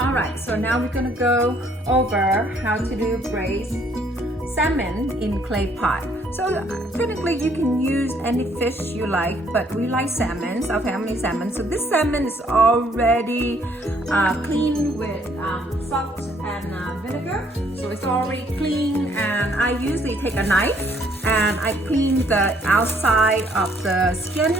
Alright, so now we're gonna go over how to do braised salmon in clay pot. So technically you can use any fish you like, but we like salmon, our family salmon. So this salmon is already cleaned with salt and vinegar. So it's already clean, and I usually take a knife and I clean the outside of the skin.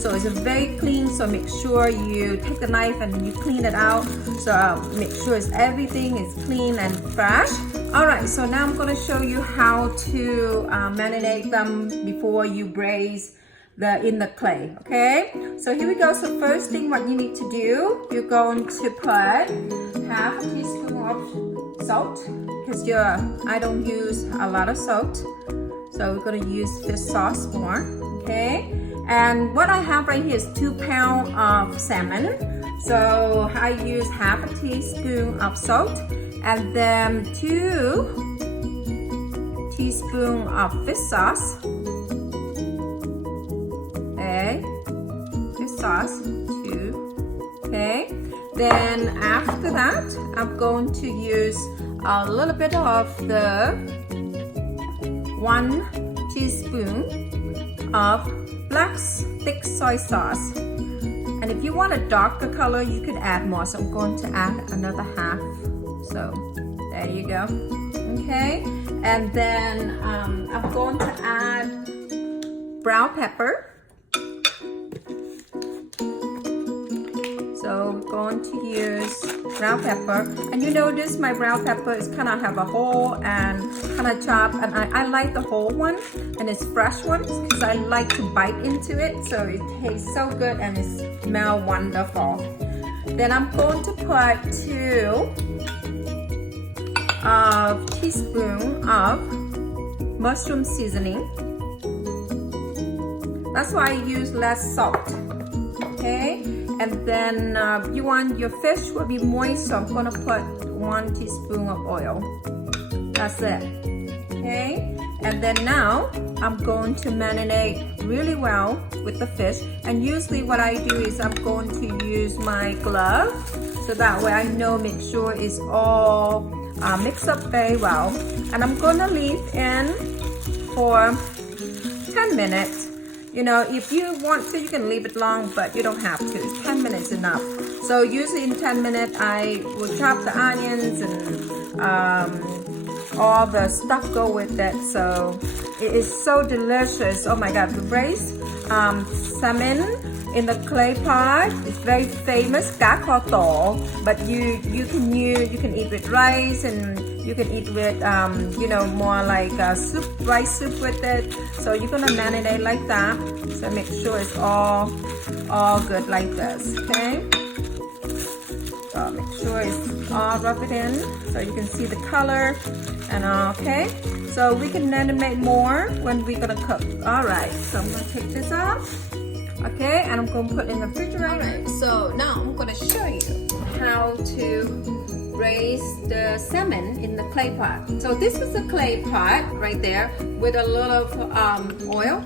So it's very clean, so make sure you take the knife and you clean it out. So make sure everything is clean and fresh. Alright, so now I'm going to show you how to marinate them before you braise in the clay, okay? So here we go. So first thing what you need to do, you're going to put half a teaspoon of salt, because I don't use a lot of salt. So we're going to use fish sauce more, okay? And what I have right here is 2 pounds of salmon. So I use half a teaspoon of salt, and then 2 teaspoons of fish sauce. Okay, fish sauce 2. Okay, then after that, I'm going to use a little bit of the 1 teaspoon of black thick soy sauce. And if you want a darker color, you could add more. So I'm going to add another half. So there you go. Okay, and then I'm going to add brown pepper. So we're going to use brown pepper, and you notice my brown pepper is kind of have a hole and kind of chopped, and I like the whole one and it's fresh one because I like to bite into it, so it tastes so good and it smells wonderful. Then I'm going to put 2 teaspoons of mushroom seasoning. That's why I use less salt. Okay, and then you want your fish will be moist, so I'm going to put 1 teaspoon of oil. That's it. Okay, and then now I'm going to marinate really well with the fish, and usually what I do is I'm going to use my glove, so that way I know, make sure it's all mixed up very well. And I'm going to leave in for 10 minutes. You know, if you want to, you can leave it long, but you don't have to. 10 minutes enough. So usually in 10 minutes, I will chop the onions and all the stuff go with it. So it is so delicious. Oh my God, the braised salmon in the clay pot is very famous. Cá kho tổ, but you can eat with rice, and you can eat with you know, more like soup, rice soup with it. So you're gonna marinate like that. So make sure it's all good like this. Okay. So make sure it's all rub it in so you can see the color and okay. So we can marinate more when we're gonna cook. All right. So I'm gonna take this off. Okay, and I'm going to put it in the refrigerator. Alright, so now I'm going to show you how to braise the salmon in the clay pot. So this is a clay pot right there with a little oil.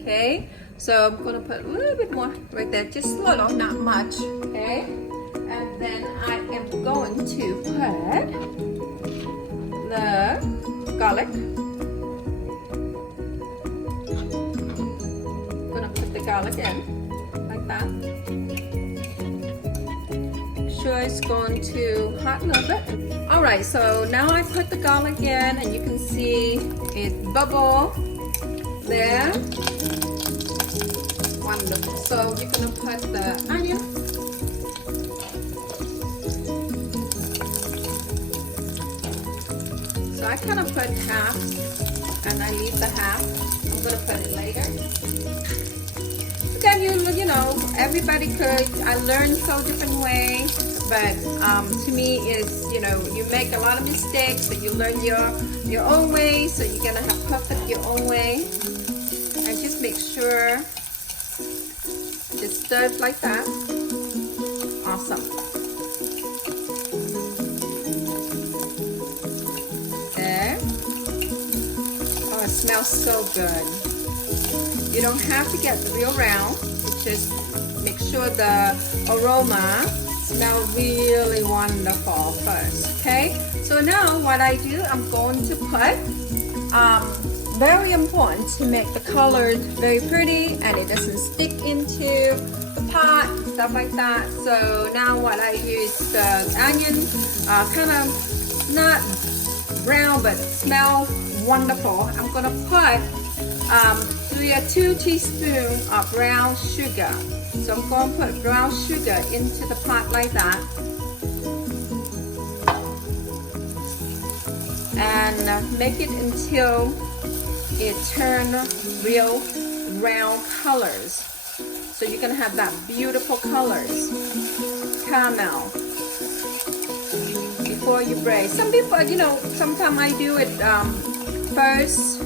Okay, so I'm going to put a little bit more right there, just a little, not much. Okay, and then I am going to put the garlic. Garlic in like that. Make sure it's going to hot a little bit. All right, so now I put the garlic in, and you can see it bubble there. Wonderful. So you're gonna put the onion. So I kind of put half, and I leave the half. I'm gonna put it later. Then you know, everybody could. I learned so different ways, but to me is, you know, you make a lot of mistakes, but you learn your own way, so you're gonna have perfect your own way. And just make sure just stir it like that. Awesome. There. Oh, it smells so good. You don't have to get real round. Just make sure the aroma smells really wonderful first. Okay. So now what I do, I'm going to put very important to make the color very pretty and it doesn't stick into the pot, stuff like that. So now what I do is the onion, kind of not brown but smell wonderful. I'm gonna put 2 teaspoons of brown sugar. So I'm going to put brown sugar into the pot like that. And make it until it turns real round colors. So you're gonna have that beautiful colors, caramel, before you braise. Some people, you know, sometimes I do it first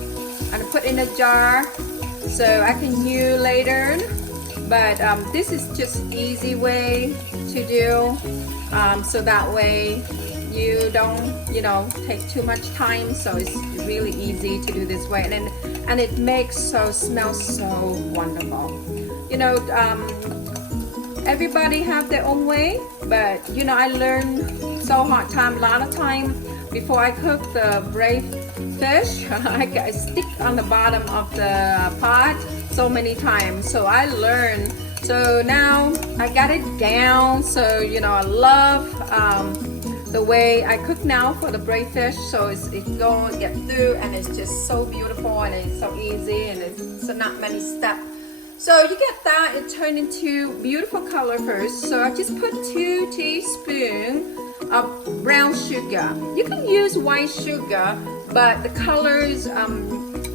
and put in a jar so I can use later. But this is just easy way to do, so that way you don't, you know, take too much time. So it's really easy to do this way, and it makes smells so wonderful. You know, everybody have their own way, but you know, I learned so hard time. A lot of time before I cook the braised fish, I stick on the bottom of the pot so many times. So I learned. So now I got it down. So you know, I love the way I cook now for the braised fish. So it's going to get through, and it's just so beautiful, and it's so easy, and it's not many steps. So you get that, it turned into beautiful color first. So I just put 2 teaspoons of brown sugar. You can use white sugar, but the colors,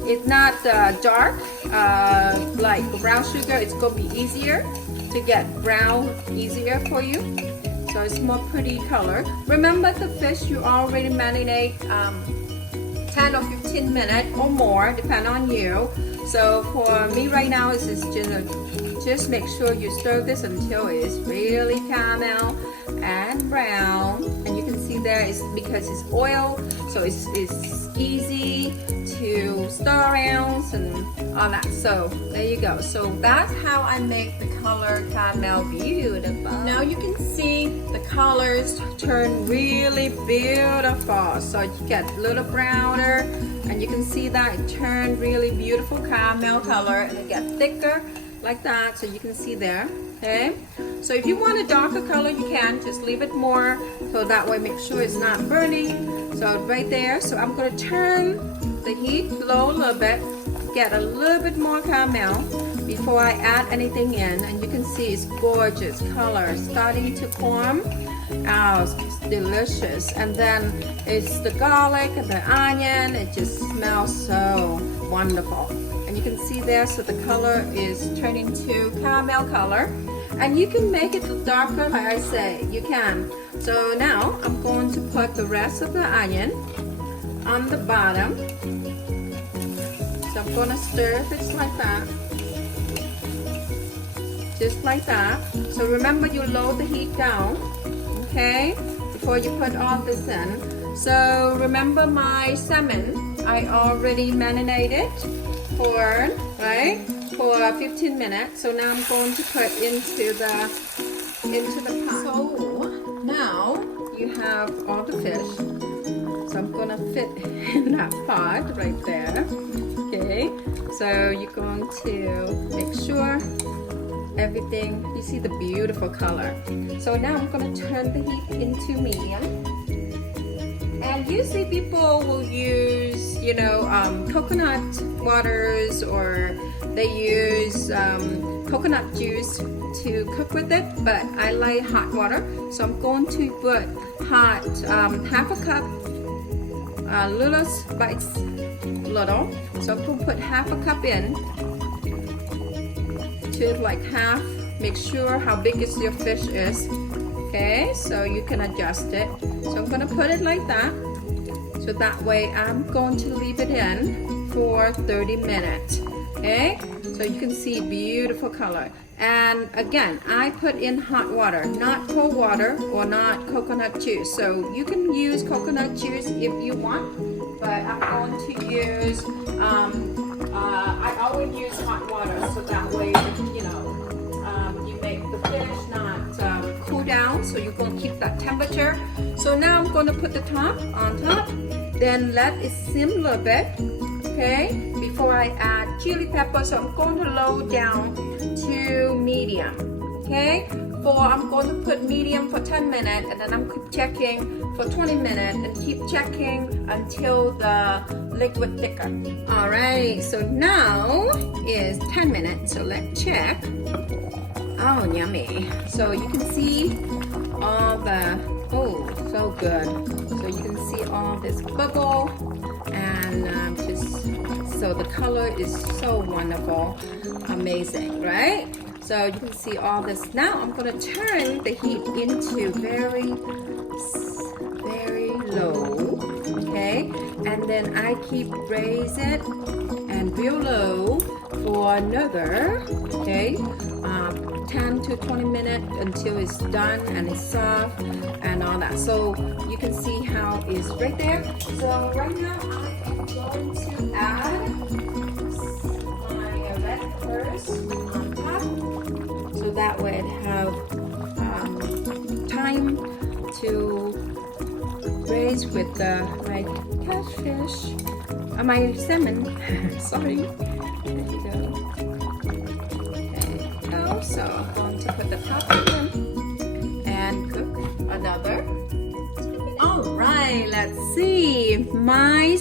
it's not dark like brown sugar. It's going to be easier to get brown, easier for you. So it's more pretty color. Remember the fish you already marinate 10 or 15 minutes or more, depending on you. So for me right now, it's just make sure you stir this until it's really caramel and brown. And you can see there is because it's oil, so it's easy to stir around and all that. So there you go. So that's how I make the color caramel beautiful. Now you can see the colors turn really beautiful. So you get a little browner, and you can see that it turned really beautiful caramel color, and it get thicker like that. So you can see there. Okay, so if you want a darker color, you can just leave it more, so that way make sure it's not burning. So right there. So I'm going to turn the heat low a little bit, get a little bit more caramel before I add anything in. And you can see it's gorgeous color starting to form. Oh, it's delicious. And then it's the garlic and the onion. It just smells so wonderful. And you can see there, so the color is turning to caramel color. And you can make it darker, like I say, you can. So now I'm going to put the rest of the onion on the bottom. So I'm going to stir this like that. Just like that. So remember, you lower the heat down, okay, before you put all this in. So remember my salmon, I already marinated for 15 minutes. So now I'm going to put into the pot. So now you have all the fish. So I'm gonna fit in that pot right there. Okay. So you're going to make sure everything, you see the beautiful color. So now I'm going to turn the heat into medium. And usually people will use, you know, coconut waters, or they use coconut juice to cook with it, but I like hot water. So I'm going to put hot, half a cup, little bites, little. So I'm going to put half a cup in to like half. Make sure how big is your fish is. Okay, so you can adjust it. So I'm gonna put it like that. So that way I'm going to leave it in for 30 minutes. Okay, so you can see beautiful color. And again, I put in hot water, not cold water or not coconut juice. So you can use coconut juice if you want, but I'm going to use I always use hot water so that way, you know, you make the fish not cool down, so you're going to keep that temperature. So now I'm going to put the top on top, then let it simmer a bit, okay, before I add chili pepper. So I'm going to lower down to medium, okay. I'm going to put medium for 10 minutes, and then I'm keep checking for 20 minutes and keep checking until the liquid thicken. Alright, so now is 10 minutes, so let's check. Oh, yummy. So you can see all the, oh, so good. So you can see all this bubble, and so the color is so wonderful, amazing, right? So you can see all this. Now I'm going to turn the heat into very, very low, okay? And then I keep raise it and real low for another, okay, 10 to 20 minutes until it's done and it's soft and all that. So you can see how it's right there. So right now I am going to add my red peppers on top, so that way it have time to braise with my catfish, my salmon. Sorry. There you go. So I'm going to put the top in and cook another. Alright, let's see. My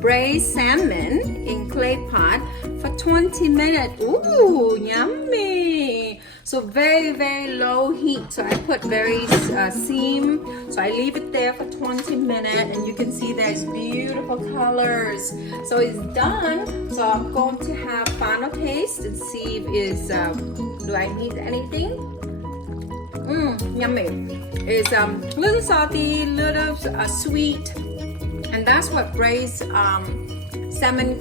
braised salmon in clay pot for 20 minutes. Ooh, yummy. So very, very low heat. So I put very seam. So I leave it there for 20 minutes, and you can see there's beautiful colors. So it's done. So I'm going to have final taste and see if it's, do I need anything? Yummy. It's a little salty, little sweet, and that's what braised salmon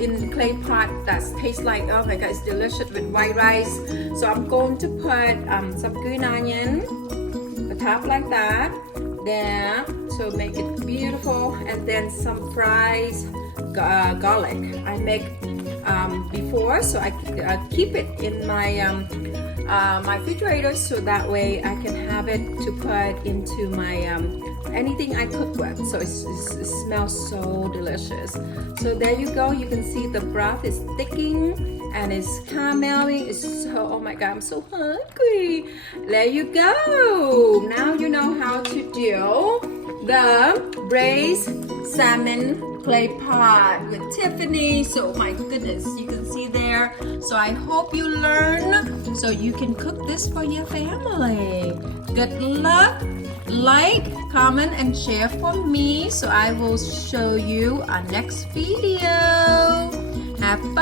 in clay pot that tastes like. Oh my god, it's delicious with white rice. So I'm going to put some green onion on top like that. There, so make it beautiful, and then some fried garlic. I make before, so I keep it in my my refrigerator, so that way I can have it to put into my anything I cook with. So it smells so delicious. So there you go. You can see the broth is thickening and it's caramelizing. It's so, oh my god, I'm so hungry. There you go. Now you know how to do the braised salmon clay pot with Tiffany. So my goodness, you can see there. So I hope you learn so you can cook this for your family. Good luck. Like, comment, and share for me, so I will show you our next video. Have fun.